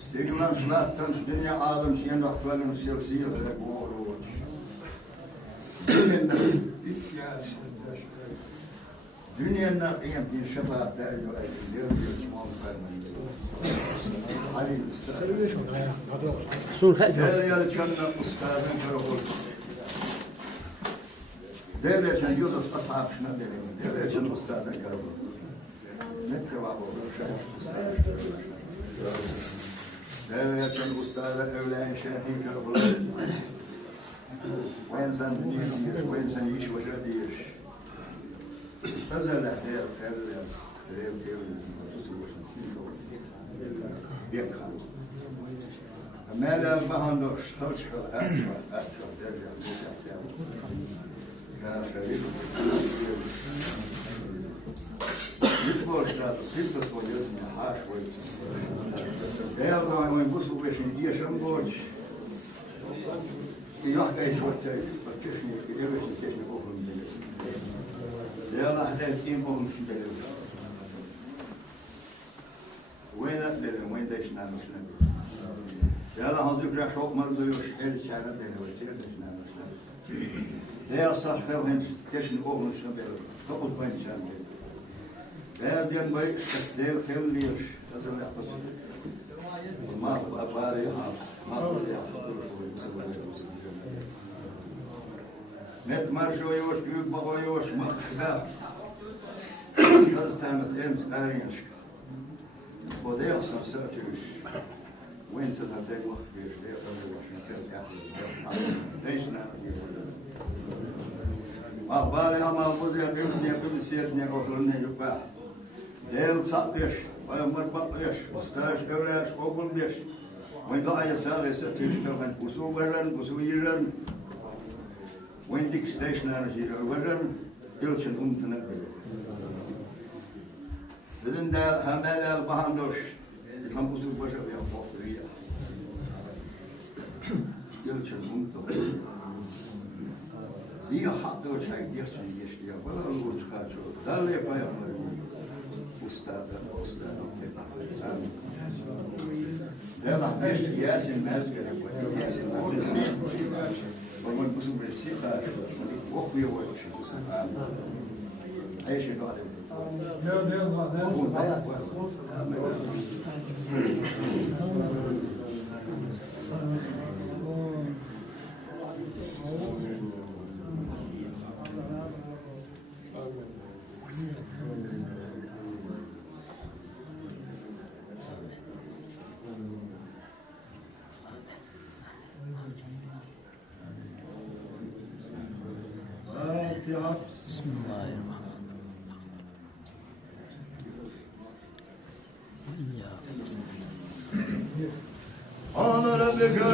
Stigman slattans dünya alem şen akvalın siyasi olarak olur. Dünyanın akıyam bir şefaat der yo diyor Osman Ferman. Ali Sun hadi. Değerli çanna ustadın karol. Değerli çan yolda ashab şuna derim. Değerli çan ustadın karol. Ne cevap olur şey. Değerli çan ustadın evlen şehrin karol. وإنسان يشير وإنسان يشوش ديش فزال خير خير خير خير بيقع ما لا بهندر تشكر أشكر درجة كان شريك يتبور شاد سيستر ويزني حاش ويز يلا وين بوسو بيش نديش أمبوج يحكي شوية بكشني كيفاش كيفاش بوهم يلا حدا تيم بوهم شنو وين أفلم وين دايش نعمل شنو يلا هذوك راح شوف مرضو يشحل شعر بين وسيلة شنو ده أصلا خيرهم كيفاش بوهم شنو قبل وين شنو ده ديال بايك ده خير ليش لازم يحفظ ما أبغى ما Net marşoyor, büyük bakıyor, makbel. Yaz tanıt ems arayış. O da yoksa sırtış. Wense da tek vakit bir şey yapıyor, çünkü yapıyor. Değişne yapıyor. Bari ama bu da yapıyor, ne siyet ne okulun ne yok. Değil satış, Bayamlar bakmış, staj evler, okul bir. When da aja sağ sertifikat usul veren, usul yeren. When dik stationary veren, ilçin umtana. Dedin de hamel bahandoş. İslam usul başa ya fakriya. İlçin umtana. İyi hatta o çay geçti geçti ya. Bana olur çıkartıyor. Dalle bayamlar. Ustada. Ela mexe Yasin mezgele koydu. Yasin mezgele. Ama bu su bir şey var. Okuyor o şey. Ayşe var. Bismillahirrahmanirrahim. Ana Rabbike